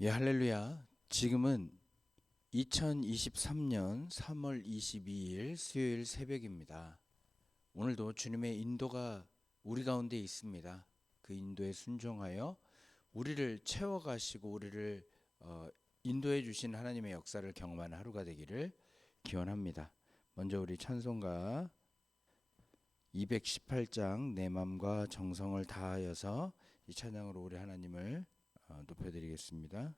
예, 할렐루야. 지금은 2023년 3월 22일 수요일 새벽입니다. 오늘도 주님의 인도가 우리 가운데 있습니다. 그 인도에 순종하여 우리를 채워가시고 우리를 인도해 주신 하나님의 역사를 경험하는 하루가 되기를 기원합니다. 먼저 우리 찬송가 218장 내 맘과 정성을 다하여서 이 찬양으로 우리 하나님을 높여드리겠습니다.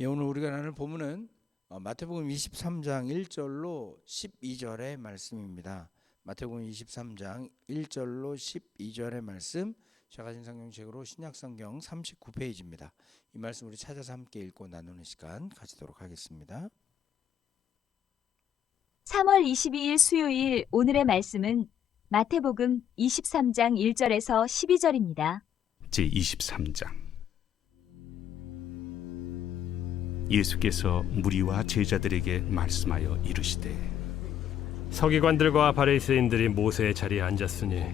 예, 오늘 우리가 나눌 본문은 마태복음 23장 1절로 12절의 말씀입니다. 마태복음 23장 1절로 12절의 말씀, 제가 가진 성경책으로 신약성경 39페이지입니다. 이 말씀 우리 찾아서 함께 읽고 나누는 시간 가지도록 하겠습니다. 3월 22일 수요일 오늘의 말씀은 마태복음 23장 1절에서 12절입니다. 제23장 예수께서 무리와 제자들에게 말씀하여 이르시되 서기관들과 바리새인들이 모세의 자리에 앉았으니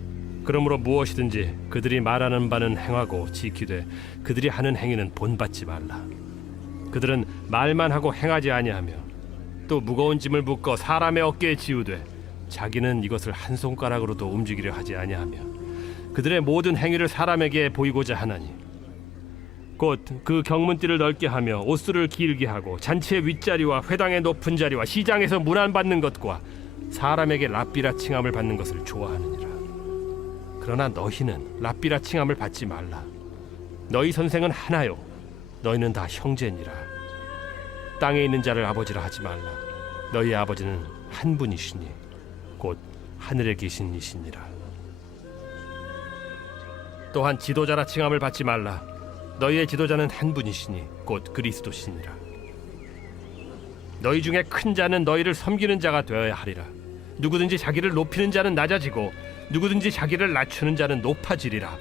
그러므로 무엇이든지 그들이 말하는 바는 행하고 지키되 그들이 하는 행위는 본받지 말라. 그들은 말만 하고 행하지 아니하며 또 무거운 짐을 묶어 사람의 어깨에 지우되 자기는 이것을 한 손가락으로도 움직이려 하지 아니하며 그들의 모든 행위를 사람에게 보이고자 하나니 곧 그 경문띠를 넓게 하며 옷수를 길게 하고 잔치의 윗자리와 회당의 높은 자리와 시장에서 문안받는 것과 사람에게 랍비라 칭함을 받는 것을 좋아하느니라. 그러나 너희는 랍비라 칭함을 받지 말라. 너희 선생은 하나요 너희는 다 형제니라. 땅에 있는 자를 아버지라 하지 말라. 너희 아버지는 한 분이시니 곧 하늘에 계신 이시니라. 또한 지도자라 칭함을 받지 말라. 너희의 지도자는 한 분이시니 곧 그리스도시니라. 너희 중에 큰 자는 너희를 섬기는 자가 되어야 하리라. 누구든지 자기를 높이는 자는 낮아지고 누구든지 자기를 낮추는 자는 높아지리라.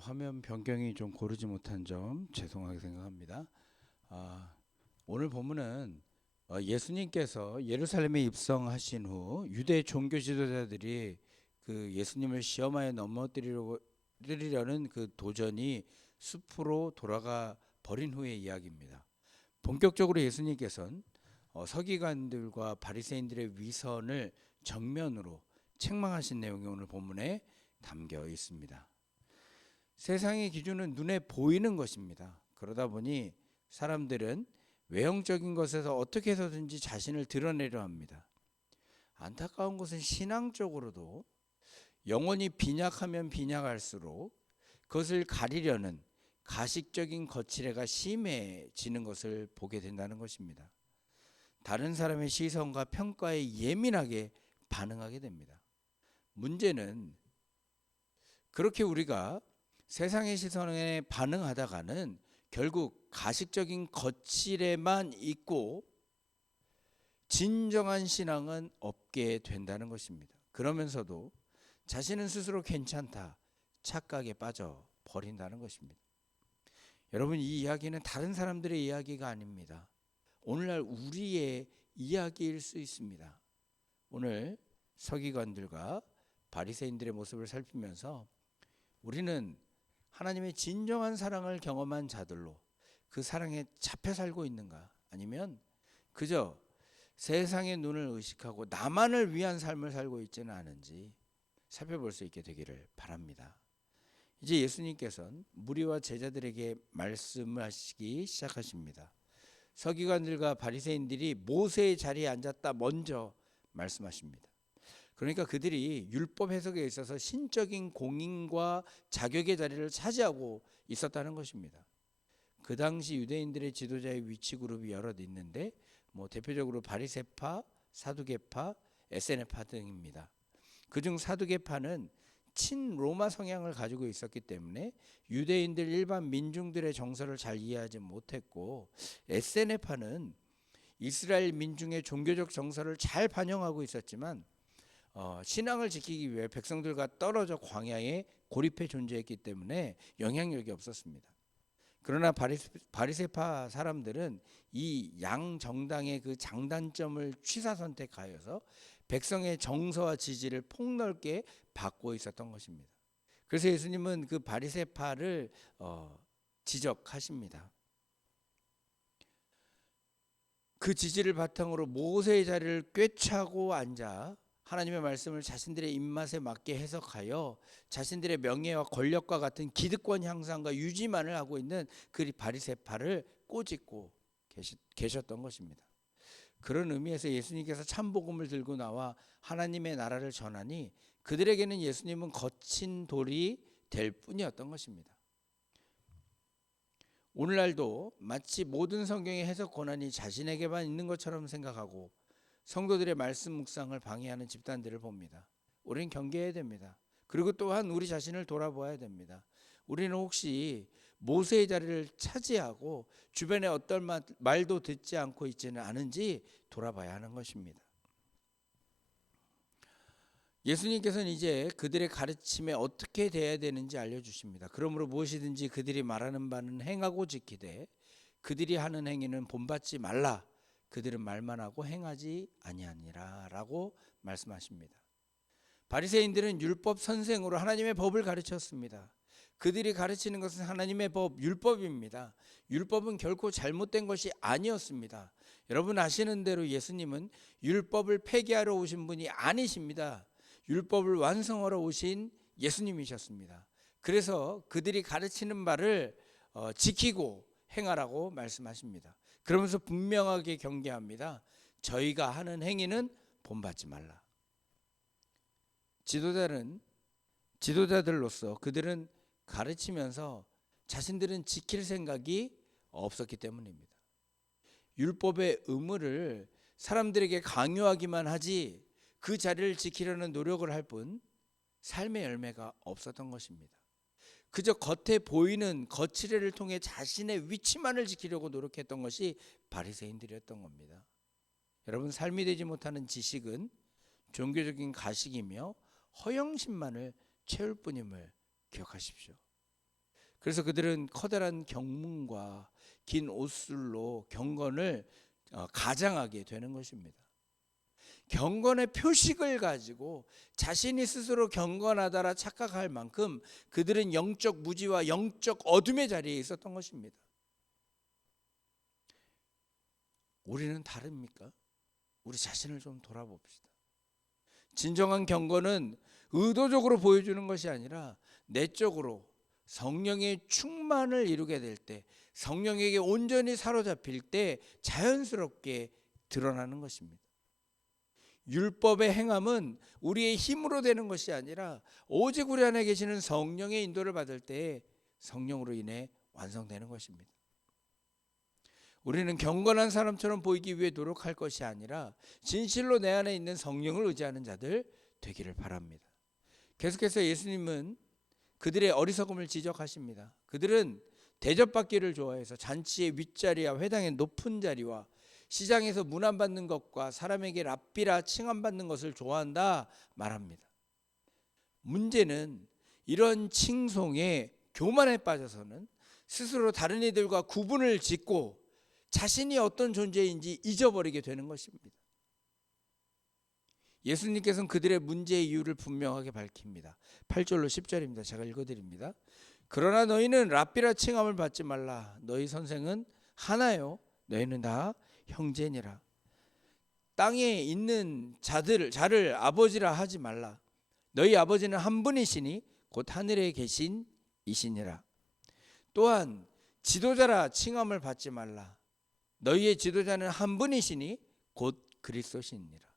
화면 변경이 좀 고르지 못한 점 죄송하게 생각합니다. 오늘 본문은 예수님께서 예루살렘에 입성하신 후 유대 종교 지도자들이 그 예수님을 시험하에 넘어뜨리려는 그 도전이 숲으로 돌아가 버린 후의 이야기입니다. 본격적으로 예수님께서는 서기관들과 바리새인들의 위선을 정면으로 책망하신 내용이 오늘 본문에 담겨 있습니다. 세상의 기준은 눈에 보이는 것입니다. 그러다 보니 사람들은 외형적인 것에서 어떻게 해서든지 자신을 드러내려 합니다. 안타까운 것은 신앙적으로도 영혼이 빈약하면 빈약할수록 그것을 가리려는 가식적인 거칠애가 심해지는 것을 보게 된다는 것입니다. 다른 사람의 시선과 평가에 예민하게 반응하게 됩니다. 문제는 그렇게 우리가 세상의 시선에 반응하다가는 결국 가식적인 거칠애만 있고 진정한 신앙은 없게 된다는 것입니다. 그러면서도 자신은 스스로 괜찮다 착각에 빠져 버린다는 것입니다. 여러분, 이 이야기는 다른 사람들의 이야기가 아닙니다. 오늘날 우리의 이야기일 수 있습니다. 오늘 서기관들과 바리새인들의 모습을 살피면서 우리는 하나님의 진정한 사랑을 경험한 자들로 그 사랑에 잡혀 살고 있는가, 아니면 그저 세상의 눈을 의식하고 나만을 위한 삶을 살고 있지는 않은지 살펴볼 수 있게 되기를 바랍니다. 이제 예수님께서는 무리와 제자들에게 말씀하시기 시작하십니다. 서기관들과 바리새인들이 모세의 자리에 앉았다 먼저 말씀하십니다. 그러니까 그들이 율법 해석에 있어서 신적인 공인과 자격의 자리를 차지하고 있었다는 것입니다. 그 당시 유대인들의 지도자의 위치 그룹이 여럿 있는데 대표적으로 바리새파, 사두개파, 에세네파 등입니다. 그중 사두개파는 친로마 성향을 가지고 있었기 때문에 유대인들 일반 민중들의 정서를 잘 이해하지 못했고, 에세네파는 이스라엘 민중의 종교적 정서를 잘 반영하고 있었지만 신앙을 지키기 위해 백성들과 떨어져 광야에 고립해 존재했기 때문에 영향력이 없었습니다. 그러나 바리새파 사람들은 이 양정당의 그 장단점을 취사선택하여서 백성의 정서와 지지를 폭넓게 받고 있었던 것입니다. 그래서 예수님은 그 바리새파를 지적하십니다. 그 지지를 바탕으로 모세의 자리를 꿰차고 앉아 하나님의 말씀을 자신들의 입맛에 맞게 해석하여 자신들의 명예와 권력과 같은 기득권 향상과 유지만을 하고 있는 그 바리새파를 꼬집고 계셨던 것입니다. 그런 의미에서 예수님께서 참복음을 들고 나와 하나님의 나라를 전하니 그들에게는 예수님은 거친 돌이 될 뿐이었던 것입니다. 오늘날도 마치 모든 성경의 해석 권한이 자신에게만 있는 것처럼 생각하고 성도들의 말씀 묵상을 방해하는 집단들을 봅니다. 우리는 경계해야 됩니다. 그리고 또한 우리 자신을 돌아보아야 됩니다. 우리는 혹시 모세의 자리를 차지하고 주변에 어떤 말도 듣지 않고 있지는 않은지 돌아봐야 하는 것입니다. 예수님께서는 이제 그들의 가르침에 어떻게 대해야 되는지 알려주십니다. 그러므로 무엇이든지 그들이 말하는 바는 행하고 지키되 그들이 하는 행위는 본받지 말라. 그들은 말만 하고 행하지 아니하니라 라고 말씀하십니다. 바리새인들은 율법 선생으로 하나님의 법을 가르쳤습니다. 그들이 가르치는 것은 하나님의 법, 율법입니다. 율법은 결코 잘못된 것이 아니었습니다. 여러분 아시는 대로 예수님은 율법을 폐기하러 오신 분이 아니십니다. 율법을 완성하러 오신 예수님이셨습니다. 그래서 그들이 가르치는 바를 지키고 행하라고 말씀하십니다. 그러면서 분명하게 경계합니다. 저희가 하는 행위는 본받지 말라. 지도자들로서 그들은 가르치면서 자신들은 지킬 생각이 없었기 때문입니다. 율법의 의무를 사람들에게 강요하기만 하지 그 자리를 지키려는 노력을 할 뿐 삶의 열매가 없었던 것입니다. 그저 겉에 보이는 거칠애를 통해 자신의 위치만을 지키려고 노력했던 것이 바리새인들이었던 겁니다. 여러분, 삶이 되지 못하는 지식은 종교적인 가식이며 허영심만을 채울 뿐임을 기억하십시오. 그래서 그들은 커다란 경문과 긴 옷술로 경건을 가장하게 되는 것입니다. 경건의 표식을 가지고 자신이 스스로 경건하다라 착각할 만큼 그들은 영적 무지와 영적 어둠의 자리에 있었던 것입니다. 우리는 다릅니까? 우리 자신을 좀 돌아봅시다. 진정한 경건은 의도적으로 보여주는 것이 아니라 내적으로 성령의 충만을 이루게 될 때, 성령에게 온전히 사로잡힐 때 자연스럽게 드러나는 것입니다. 율법의 행함은 우리의 힘으로 되는 것이 아니라 오직 우리 안에 계시는 성령의 인도를 받을 때 성령으로 인해 완성되는 것입니다. 우리는 경건한 사람처럼 보이기 위해 노력할 것이 아니라 진실로 내 안에 있는 성령을 의지하는 자들 되기를 바랍니다. 계속해서 예수님은 그들의 어리석음을 지적하십니다. 그들은 대접받기를 좋아해서 잔치의 윗자리와 회당의 높은 자리와 시장에서 문안받는 것과 사람에게 랍비라 칭함받는 것을 좋아한다 말합니다. 문제는 이런 칭송에 교만에 빠져서는 스스로 다른 이들과 구분을 짓고 자신이 어떤 존재인지 잊어버리게 되는 것입니다. 예수님께서는 그들의 문제의 이유를 분명하게 밝힙니다. 8절로 10절입니다. 제가 읽어드립니다. 그러나 너희는 랍비라 칭함을 받지 말라. 너희 선생은 하나요. 너희는 다 형제니라. 땅에 있는 자를 아버지라 하지 말라. 너희 아버지는 한 분이시니 곧 하늘에 계신 이시니라. 또한 지도자라 칭함을 받지 말라. 너희의 지도자는 한 분이시니 곧 그리스도시니라.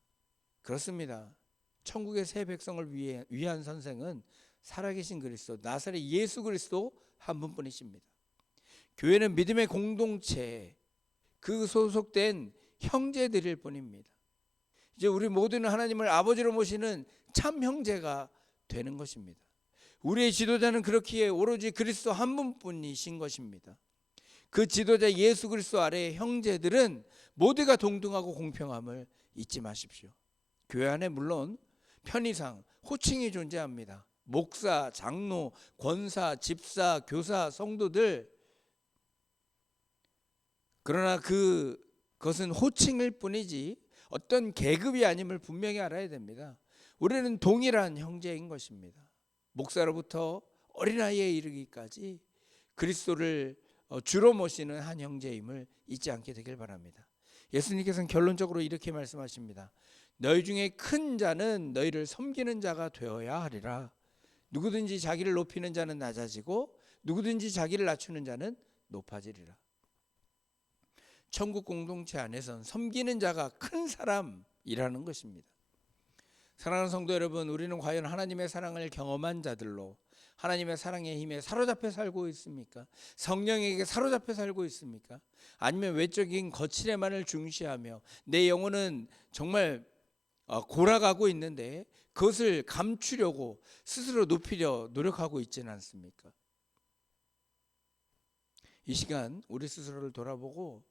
그렇습니다. 천국의 새 백성을 위한 선생은 살아계신 그리스도 나사렛 예수 그리스도 한 분뿐이십니다. 교회는 믿음의 공동체, 그 소속된 형제들일 뿐입니다. 이제 우리 모두는 하나님을 아버지로 모시는 참 형제가 되는 것입니다. 우리의 지도자는 그렇기에 오로지 그리스도 한 분뿐이신 것입니다. 그 지도자 예수 그리스도 아래의 형제들은 모두가 동등하고 공평함을 잊지 마십시오. 교회 안에 물론 편의상 호칭이 존재합니다. 목사, 장로, 권사, 집사, 교사, 성도들. 그러나 그것은 호칭일 뿐이지 어떤 계급이 아님을 분명히 알아야 됩니다. 우리는 동일한 형제인 것입니다. 목사로부터 어린아이에 이르기까지 그리스도를 주로 모시는 한 형제임을 잊지 않게 되길 바랍니다. 예수님께서는 결론적으로 이렇게 말씀하십니다. 너희 중에 큰 자는 너희를 섬기는 자가 되어야 하리라. 누구든지 자기를 높이는 자는 낮아지고 누구든지 자기를 낮추는 자는 높아지리라. 천국 공동체 안에선 섬기는 자가 큰 사람이라는 것입니다. 사랑하는 성도 여러분, 우리는 과연 하나님의 사랑을 경험한 자들로 하나님의 사랑의 힘에 사로잡혀 살고 있습니까? 성령에게 사로잡혀 살고 있습니까? 아니면 외적인 거칠에만을 중시하며 내 영혼은 정말 골아가고 있는데 그것을 감추려고 스스로 높이려 노력하고 있지는 않습니까? 이 시간 우리 스스로를 돌아보고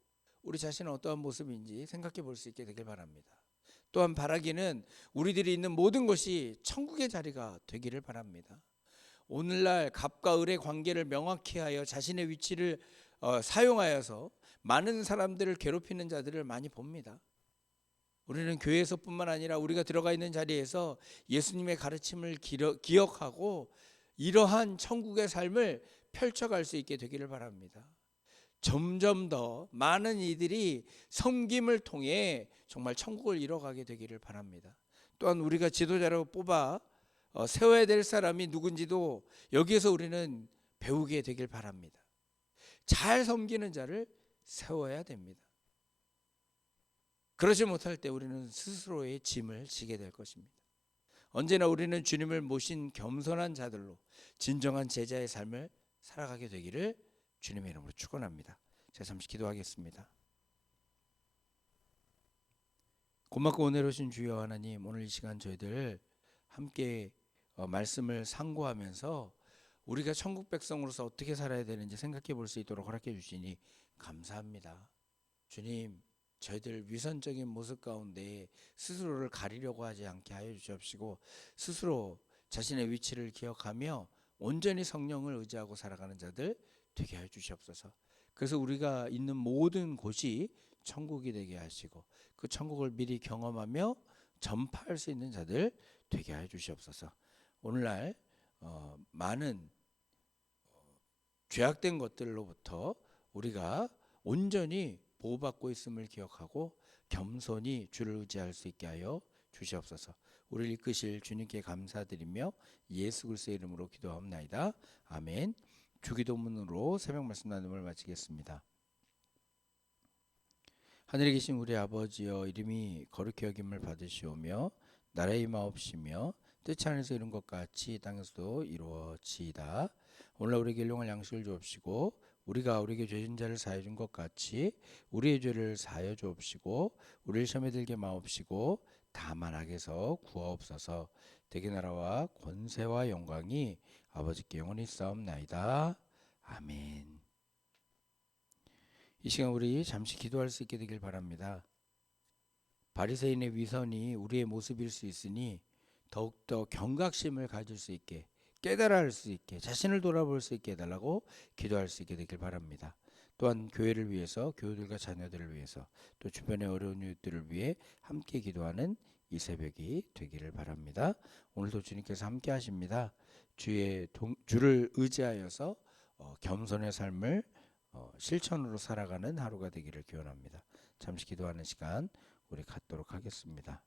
우리 자신은 어떠한 모습인지 생각해 볼 수 있게 되길 바랍니다. 또한 바라기는 우리들이 있는 모든 것이 천국의 자리가 되기를 바랍니다. 오늘날 갑과 을의 관계를 명확히 하여 자신의 위치를 사용하여서 많은 사람들을 괴롭히는 자들을 많이 봅니다. 우리는 교회에서뿐만 아니라 우리가 들어가 있는 자리에서 예수님의 가르침을 기억하고 이러한 천국의 삶을 펼쳐갈 수 있게 되기를 바랍니다. 점점 더 많은 이들이 섬김을 통해 정말 천국을 이뤄가게 되기를 바랍니다. 또한 우리가 지도자로 뽑아 세워야 될 사람이 누군지도 여기에서 우리는 배우게 되길 바랍니다. 잘 섬기는 자를 세워야 됩니다. 그러지 못할 때 우리는 스스로의 짐을 지게 될 것입니다. 언제나 우리는 주님을 모신 겸손한 자들로 진정한 제자의 삶을 살아가게 되기를 주님의 이름으로 축원합니다. 제가 잠시 기도하겠습니다. 고맙고 은혜로우신 주여 하나님, 오늘 이 시간 저희들 함께 말씀을 상고하면서 우리가 천국 백성으로서 어떻게 살아야 되는지 생각해 볼 수 있도록 허락해 주시니 감사합니다. 주님, 저희들 위선적인 모습 가운데 스스로를 가리려고 하지 않게 하여 주시옵시고 스스로 자신의 위치를 기억하며 온전히 성령을 의지하고 살아가는 자들 되게 하여 주시옵소서. 그래서 우리가 있는 모든 곳이 천국이 되게 하시고 그 천국을 미리 경험하며 전파할 수 있는 자들 되게 해 주시옵소서. 오늘날 많은 죄악된 것들로부터 우리가 온전히 보호받고 있음을 기억하고 겸손히 주를 의지할 수 있게 하여 주시옵소서. 우리를 이끄실 주님께 감사드리며 예수 그리스도의 이름으로 기도하옵나이다. 아멘. 주기도문으로 새벽 말씀 나눔을 마치겠습니다. 하늘에 계신 우리 아버지여, 이름이 거룩히 여김을 받으시오며 나라의 임하옵시며 뜻이 하늘에서 이룬 것 같이 땅에서도 이루어지이다. 오늘날 우리에게 일용할 양식을 주옵시고 우리가 우리에게 죄진 자를 사하여 준 것 같이 우리의 죄를 사하여 주옵시고 우리를 시험에 들게 마옵시고 다만 악에서 구하옵소서. 대개 나라와 권세와 영광이 아버지께 영원히 있사옵나이다. 아멘. 이 시간 우리 잠시 기도할 수 있게 되길 바랍니다. 바리새인의 위선이 우리의 모습일 수 있으니 더욱더 경각심을 가질 수 있게, 깨달아 할 수 있게, 자신을 돌아볼 수 있게 해달라고 기도할 수 있게 되길 바랍니다. 또한 교회를 위해서, 교우들과 자녀들을 위해서, 또 주변의 어려운 이웃들을 위해 함께 기도하는 이 새벽이 되기를 바랍니다. 오늘도 주님께서 함께 하십니다. 주를 의지하여서 겸손의 삶을 실천으로 살아가는 하루가 되기를 기원합니다. 잠시 기도하는 시간 우리 갖도록 하겠습니다.